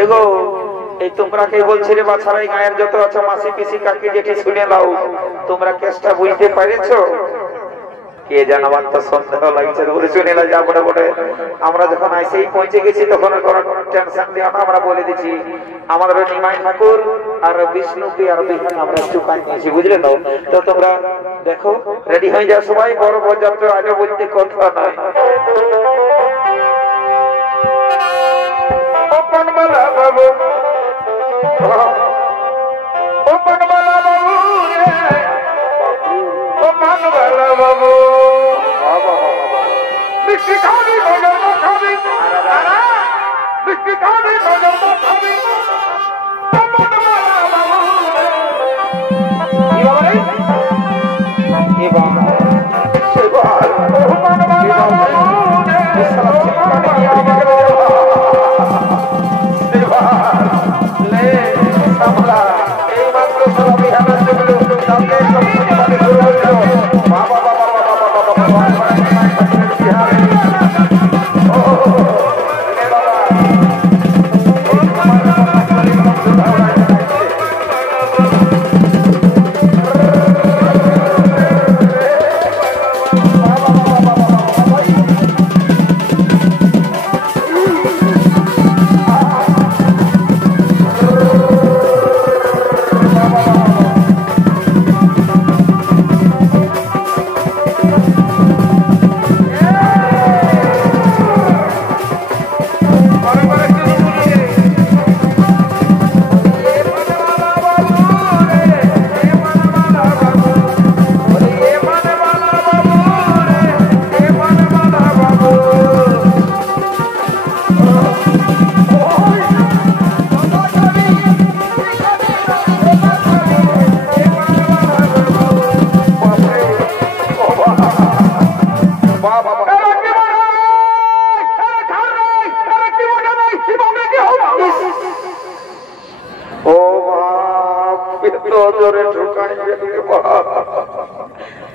এগো এই তোমরা কে বলছি রে বাছারাই গায়ের যত আছো মাসি পিসি কাকি জেঠি শুনে নাও, তোমরা কেসটা বুঝতে পারেছো? কে জানাবার তো সন্দেহ লাগছে বলে শুনে না যা বলে বলে আমরা যখন আইসেই পৌঁছে গেছি তখন কোনো টেনশন দিও না, আমরা বলে দিচ্ছি আমাদের নিমাই ঠাকুর আর বিষ্ণুপি আর বিহান আমরা চুকান নিয়েছি, বুঝলে তো? তো তোমরা দেখো রেডি হয়ে যাও সবাই, বড় বরযাত্রী আগে বলতে কথা নয়। ওপনবালা বাবু ওপনবালা বাবু ওপনবালা বাবু মিষ্টি খাবি বাজার খাবি মিষ্টি খাবি বাজার খাবি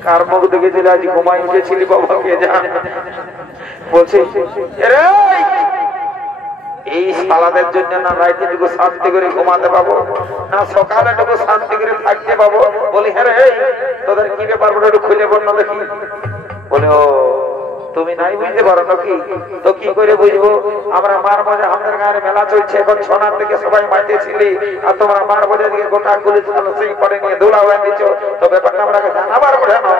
কার মুখ দেখেছিল আজ ঘুমাই উঠেছিলি বাবা কে জান? বলছি এই সালাদের জন্য না রাইতেটুকু শান্তি করে ঘুমাতে পাবো না সকালেটুকু শান্তি করে থাকতে পাবো। বলি হ্যাঁ রে তোদের কি ব্যাপার বলে একটু খুলে বল না দেখি। বলে ও তুমি নাই বুঝতে পারো নাকি? তো কি করে বুঝবো? আমরা মার বাজা আমাদের গায়ে মেলা চলছে এখন সোনার দিকে সবাই মাইতে ছিলি আর তোমরা মার বাজার দিকে গোটা গুলি সেই পরে নিয়ে দোলা হয়ে দিচ্ছ, তো ব্যাপারটা আমরা জানাবার বলে না।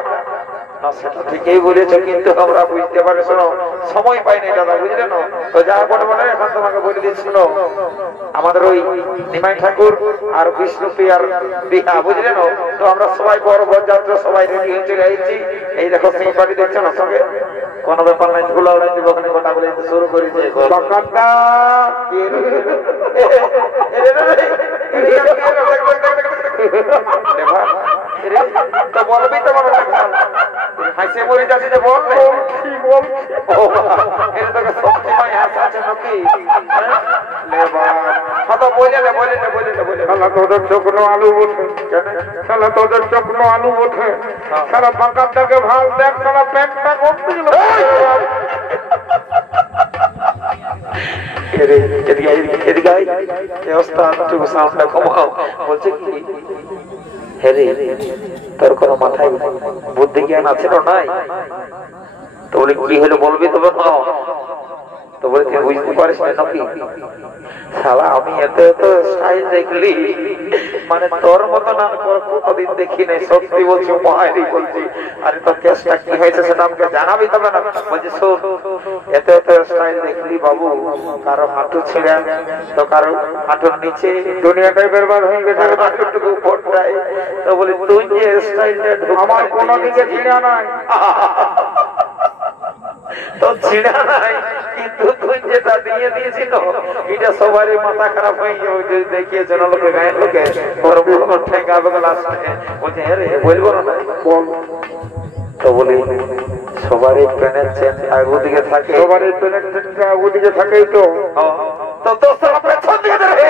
সেটা ঠিকই বলেছো কিন্তু আমরা বুঝতে পারি, শোনো সময় পাইনি দাদা, বুঝলে না? তো যা বলে বলে এখন তোমাকে বলে দিচ্ছি, শোনো আমাদের ওই নিমাই ঠাকুর আর বিষ্ণুপি আর বিহা, বুঝলে না? তো আমরা সবাই বড় বরযাত্রী সবাই রেডি হয়ে চলে আসছি। এই দেখো সেই পার্টি দেখছো না সঙ্গে কোন ব্যাপার নাই, ধুলা উড়াই দিব ওখানে গোটা বলে শুরু করেছে। তো বলবি তো হাসে মরে যাচ্ছে যে বল কি বল এর তোকে সবসময় হাসা আছে নাকি? তোদের চোখনো আলু ওঠে, সালা তোদের চোখনো আলু ওঠে, সারা বাঁকার থেকে ভাল দেখ, সারা প্যান্টটা করতে গেল। বলছে কি তোর কোন মাথায় বুদ্ধি জ্ঞান আছে না? নাই। তো বলে কি হলো বলবি তবে না। তো বলে তুই বুঝতে পারিস না নাকি? শালা আমি এত এত স্টাইল দেখলি মানে তোর মতন আমি কতদিন দেখি নাই, সত্যি বলছি মায়েরই বলছি। আরে তোর কেসটা কি হয়েছে সেটা আমাকে জানাবি তবে না। বলছি শোন এত এত স্টাইল দেখলি বাবু, কারো হাঁটু ছিঁড়ে তো কারো হাঁটুর নিচে দুনিয়াটাই বেরবার হয়ে গেছে হাঁটুটুকু উপরটাই। তো বলি তুই যে স্টাইলটা আমার কোনো দিকে ছিঁড়া নাই, তো ছিঁড়া নাই কিন্তু তুই যেটা দিয়ে দিয়েছিল এটা সবারই মাথা খারাপ হয়ে যাবে। দেখিয়েছে না লোকে গায়ের লোকে ওর ঠেঙ্গা বেগল আসছে বলছে হ্যাঁ রে বলবো না বল। তো বলি সবারই প্যানের চেন আগু দিকে থাকে, সবারই প্যানের চেনটা আগু দিকে থাকেই তো। তো তোর পেছন দিকে ধরে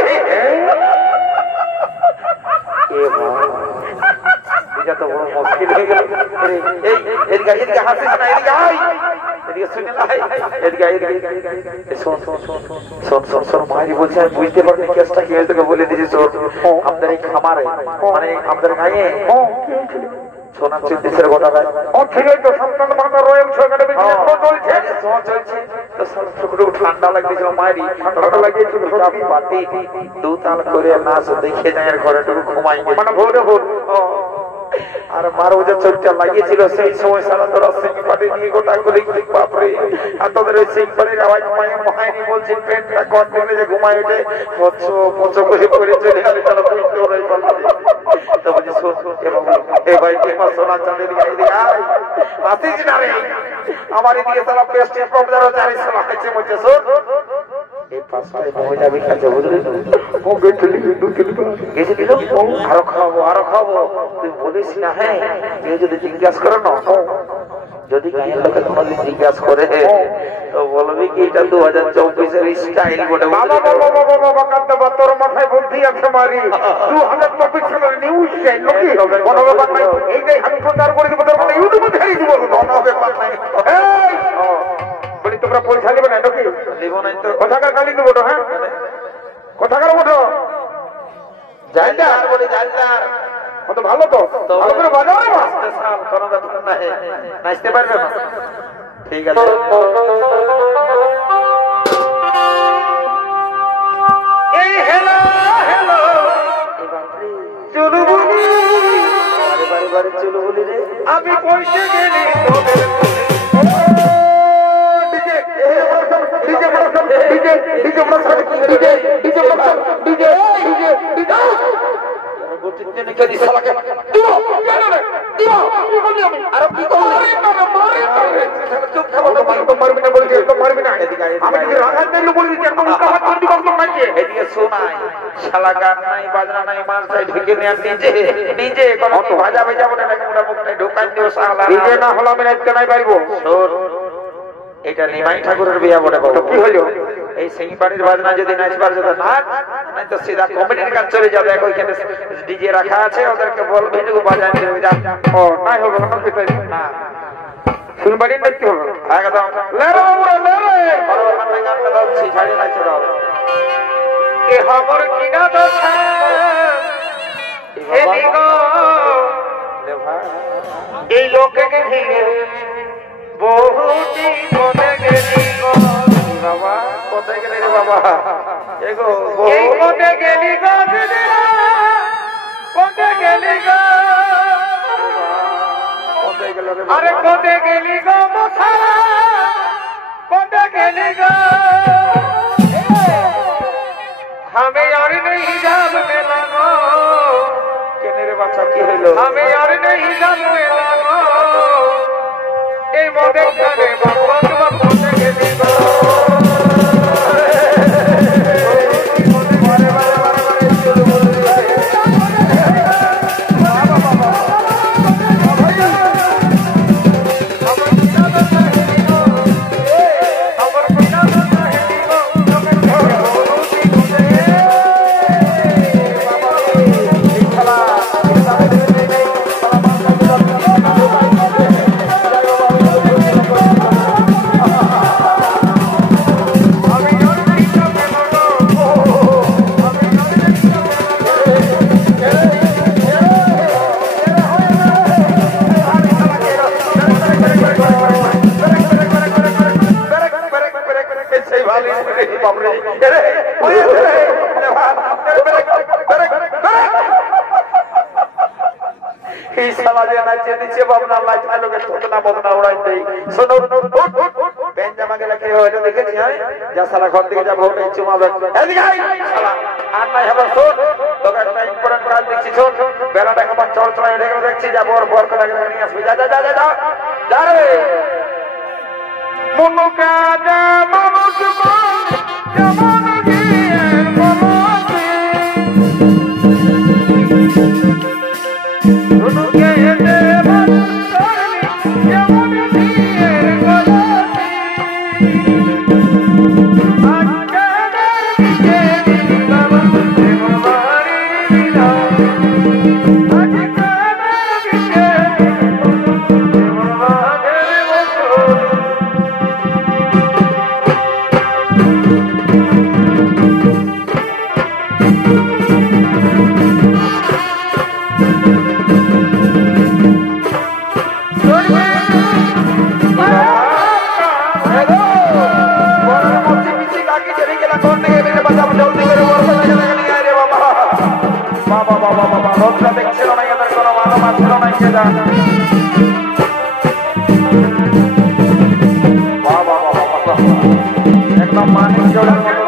এটা তো বড় মুশকিল হয়ে গেল। এই এদিকে হাসিস না, এদিকে আয় এদিকে শুনে লাই এদিকে শোন শোন শোন শোন শোন শোন মাইরি বলছে আমি বুঝতে পারিনি কেসটা কি হয়েছে তোকে বলে দিয়েছি শোন আমাদের এই খামারে মানে আমাদের গায়ে সোনার চল্লিশের গোটা গায়ে তো সন্তান মাতা রয়েল সরকারের চলছে ঠান্ডা লাগতেছিল মাইরি ঠান্ডা লাগিয়েছিল বাতি দুতাল করে নাচ দেখে যায় ঘরে টুকু ঘুমাই মানে ভোরে ভোর আর মারো যে চোখটা লাগিয়েছিল সেই সময় সারা তোরা সিং পাটি নিয়ে গোটা করে বাপরে আর তোদের ওই সিং পাটির আওয়াজ মায়ে মহাইনি বলছি পেটটা কট দিলে যে ঘুমায় ওঠে পচো করে করে চলে গেলে তারা বুঝতে ওরাই পারছে তো বলছি শোন এ ভাই তোমার সোনা চাঁদের দিকে এদিকে আসিস না রে আমার এদিকে তারা পেস্টিস কমজারও জানিস না হয়েছে বলছে শোন এই পাশে মহিলা বিখাচ্ছে বুঝলি ও গেছিল আরো খাবো তুই বলিস না হ্যাঁ কেউ যদি জিজ্ঞাসা করে না যদি গায়ের লোকে কোনোদিন জিজ্ঞাসা করে তো বলবি কি এটা 2024-এর স্টাইল বটে তোর মাথায় বুদ্ধি আছে মারি 2024 সালের নিউ স্টাইল নাকি কোনো ব্যাপার নাই এইটাই আমি প্রচার করে দেবো তোর মানে ইউটিউবে ছেড়ে দিব কোনো ব্যাপার নাই বলি তোমরা পয়সা দেবে না নাকি দেব না তো কোথাকার গালি দেবো তো হ্যাঁ কোথাকার বটো জানদার বলি জানদার কত ভালো তো ভালো করে বাজাও না আস্তে সাল কোনো ব্যাপার নাই নাচতে পারবে না ঠিক আছে এই হ্যালো হ্যালো চলো বলি বারে চলো বলি রে আমি পয়সা গেলি শালা গান নাই বাজনা নাই মাছ নাই ঢুকে নেন নিজে কোনো ভাজা ভেজা বলে নাকি মোটা মুখটাই ঢোকান দিও শালা নিজে না হলে আমি রাখতে নাই পারবো এটা নিমাই ঠাকুরের বিয়া বলে কি হলো এই সিং বাড়ির বাজনা যদি নাচবার যদি নাচ নাই তো সিধা কমিটির কাছে চলে যাবে ওইখানে ডিজে রাখা আছে ওদেরকে বলবে এটুকু বাজান দেবে যা ও নাই হবে না কিছুই না শুনবাড়ি নাচতে হবে একদম লেরো লেরো বড় মানে গান গাচ্ছি ছাড়ি নাচতে দাও এ খবর কিনা দোছা হে দিগো লে ভাই এই লোকে ঘিরে বহুটি কোনে গেলি গো বাবা কোথায় গেলি রে বাবা এগো এই কোনে গেলি গো দিদিরা কোনে গেলি গো কোনে গেল রে আরে কোনে গেলি গো মশারা কোনে গেলি গো हमें और नहीं जान में लगो केने रे बाचा की हलो हमें और नहीं जान में लगो ए मोदे करे भगवान भगवान के देखो দেখছিল না এদের কোনো ভালো মাছিল না একদম মানিক জোড়ার মতো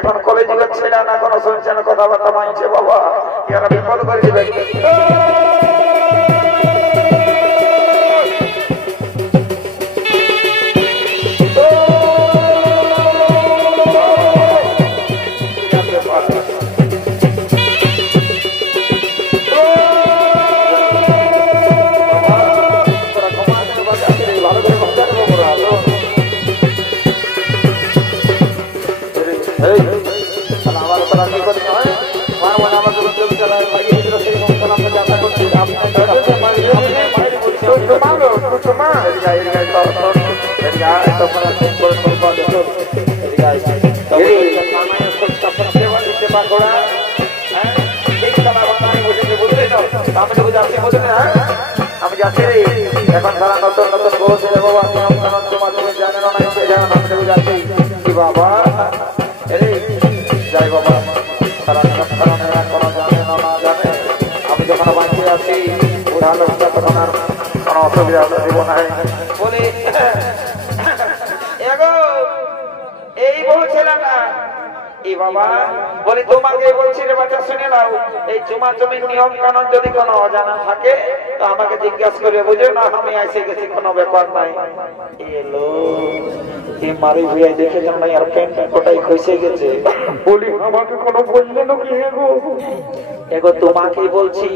এখন কলেজে যাচ্ছে না কোনো শুনছে না কথাবার্তা মানছে বাবা এরা বিপদ করে দিবে আমি যাচ্ছি এখন সারা নতুন নতুন বলছে বাবা নিয়ম কানুন তোমার তুমি জানে না আমি যাচ্ছি কি বাবা যাই বাবা সারা নিয়ম কানুন এরা কোনো জানে না জানে আমি যখন বাঁচিয়ে আছি বুড়া লোকটা তখন আর কোনো অসুবিধা দিব না বলি এই বলছিলাম না এই বাবা বলি তোমাকে বলছি রে বাচ্চা শুনে নাও এই চুমা জমির নিয়ম কানুন যদি কোনো অজানা থাকে তো আমাকে জিজ্ঞাসা করে বুঝে না আমি এসে গেছি কোনো ব্যাপার নাই এলো এই মারি ভুয়া দেখেছেন না আর প্যান্ট কোটাই খসে গেছে বলি আমাকে কোনো বললে না কি এগো তোমাকেই বলছি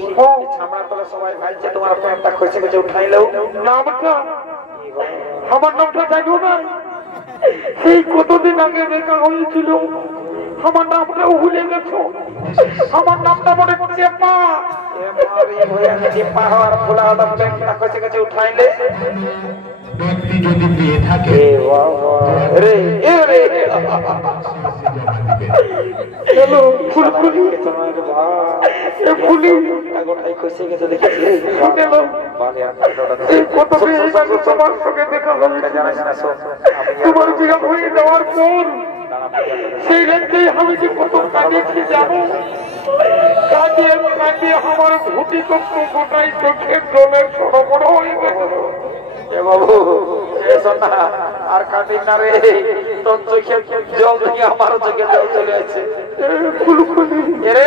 আমরা তোরা সবাই ভাইছে তোমার প্যান্টটা খসে গেছে উঠাইলেও নামটা আমার নামটা জানো না সেই কতদিন আগে দেখা হয়েছিল আমার নামটাও ভুলে গেছো আমার নামটা মনে করছে চেপা হওয়ার খোলা প্যান্টটা খসে গেছে উঠাইলে যদি দিয়ে থাকে রে রে হ্যালো ফুলফুলি ফুলি গোটাই খসে গেছে দেখেছি হ্যালো তোমার সঙ্গে দেখা হলো তোমার বিয়ে হয়ে যাওয়ার পর সেই রাতেই আমি যে কত কাঁদিয়েছি জানো কাঁদিয়ে কাঁদিয়ে আমার ভূতি তত্ত্ব গোটাই চোখের জলের সরবরাহ হয়ে গেল এ বাবু এসো না আর কাটিস না রে, তোর চোখে জল থেকে আমার চোখে জল চলে আসছে। এরে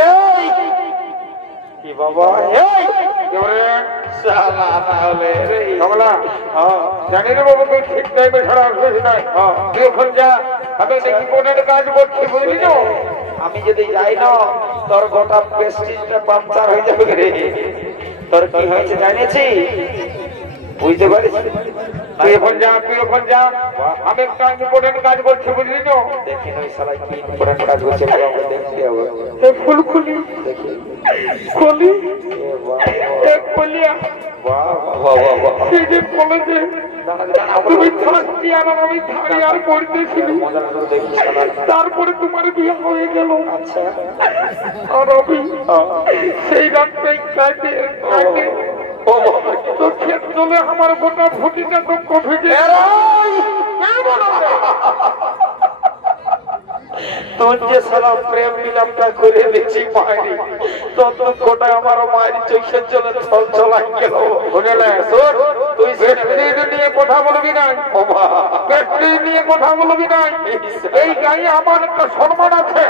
কি বাবা জানি রে বাবু তুই ঠিক টাইমে ছাড়া আসবিস নাই, তুই এখন যা, আমি ইম্পর্টেন্ট কাজ করছি বুঝলি তো। আমি যদি যাই না তোর গোটা প্রেস্টিজটা পাংচার হয়ে যাবে রে। তোর কি হয়েছে জানিয়েছি, বুঝতে পারিস? তুই এখন যা, তুই এখন যা, আমি একটা ইম্পর্টেন্ট কাজ করছি বুঝলি তো। দেখি না সারা কি ইম্পর্টেন্ট কাজ করছে দেখতে হবে। ফুল খুলি দেখি খুলি এক কলিয়া বাহ বাহ বাহ সেই যে কলেজে তুমি থাকতি আর আমি থাকি আর পড়তেছিলি, তারপরে তোমার বিয়ে হয়ে গেল। আচ্ছা আর আমি সেই রাতটাই কাটে কাটে তো ক্ষেত চলে আমার গোটা ফুটিটা তো কফি তোর যে সারা প্রেম মিলাপটা করে দিচ্ছি মায়েরি, তোর গোটা আমার মায়ের চোখের জন্য ছল ছলাই গেল। তুই নিয়ে কথা বলবি না, নিয়ে কথা বলবি না। এই গায়ে আমার একটা সম্মান আছে,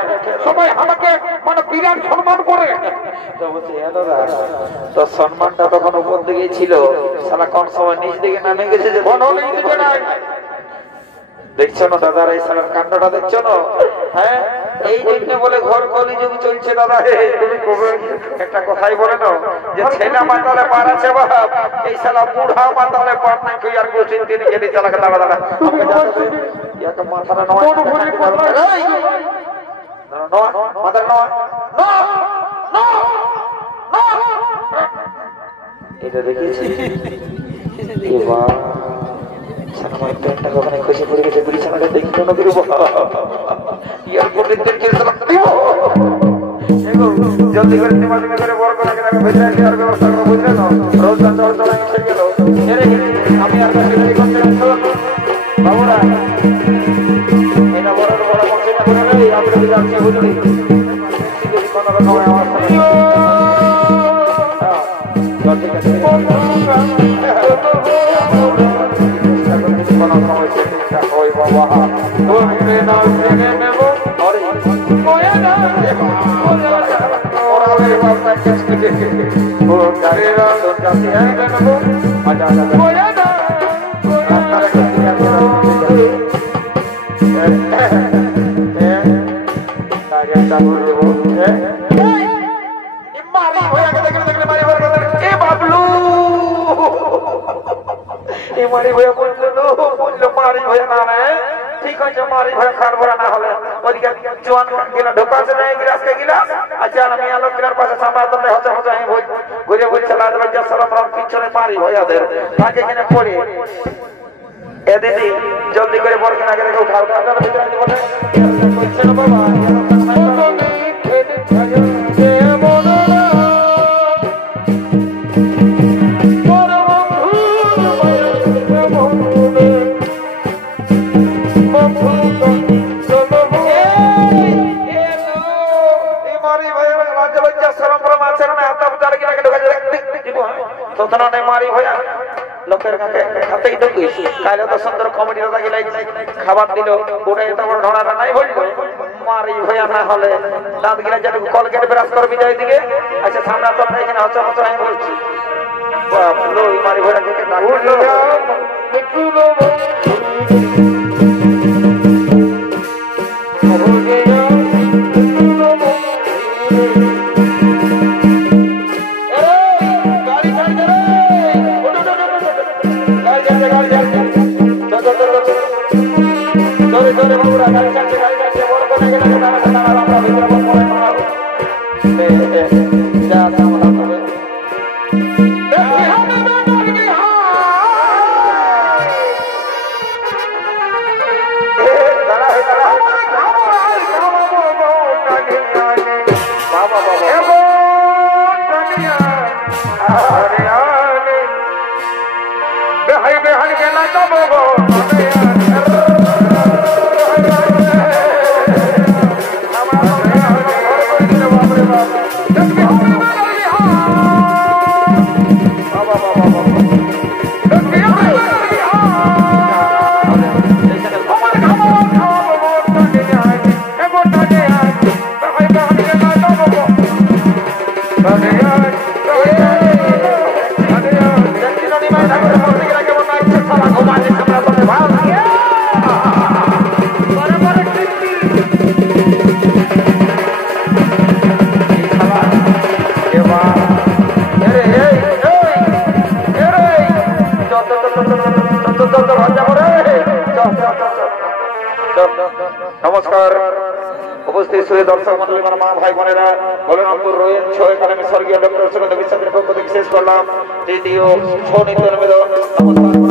সবাই আমাকে মানে বিরাট সম্মান করে। তোর সম্মানটা তখন উপর দিকে ছিল, সারা কোন সময় নিচ দিকে নামে গেছে যে নিচ দিকে নাই। দেখছো না দাদার এই সালার কাণ্ডটা দেখছো না? হ্যাঁ এই জন্য বলে ঘর কলিযুগ চলছে দাদা। তুমি কবে একটা কথাই বলে না যে ছেলে মাতালে পার আছে বাপ, এই সালা বুড়া মাতালে পার নাই কই আর কোচিন দিন গেলি চালা দাদা দাদা আমাকে জানতে ইয়াকে মাথাটা নয় মাথাটা নয় এটা দেখেছি এ বাবা আমার প্যান্টটা কখনো খসে পড়ে গেছে, বিছানাটা দেখতে না করবো জলদি করে টিমাটিমে করে বড় করে ভেজে দেওয়ার ব্যবস্থা করে বুঝলে না। রোজ চড়া এসে গেল আমি আর বাবুরা এটা বড় বড় মশলা করে নেই, আমি যদি যাচ্ছি বুঝলি কোনো রকম অবস্থা ঠিক আছে মারি ভয়া বললো মারি ভয়া না ঠিক আছে, মারি ভয়া খান ভরা না হলে ওদিকে জোয়ান গেলা ঢোকাছে না গিলাসকে গিলাস। আচ্ছা আমি আলো গিলার পাশে সামনে হচ্ছে হচ্ছে আমি ঘুরে বলছে সালাম রাম পিছনে মারি ভয়াদের আগে কিনে পড়ে এ দিদি জলদি করে বড় কিনা গেলে উঠাও বাবা মারি ভয়া লোকের হাতেই ঢুকিস কালে তো সুন্দর কমেডি খাবার দিল ওটা এত বড় ঢোড়াটা নাই বললো মারি ভয়া না হলে দাঁত গিলা যেন কলগেট ব্রাশ করবি যাই দিকে। আচ্ছা সামনে তো এখানে হচ্ছে হচ্ছে আমি বলছি বাবলো মারি ভয়া থেকে সুপ্রিয় দর্শক মন্ডলী, আমার মা ভাই বোনেরা, বলরামপুর রোয়েন ছো এখানে আমি স্বর্গীয় ডক্টর সুগন্ধ বিশ্বাসের পক্ষ থেকে শেষ করলাম তৃতীয় ছৌ নৃত্য নিবেদন। নমস্কার।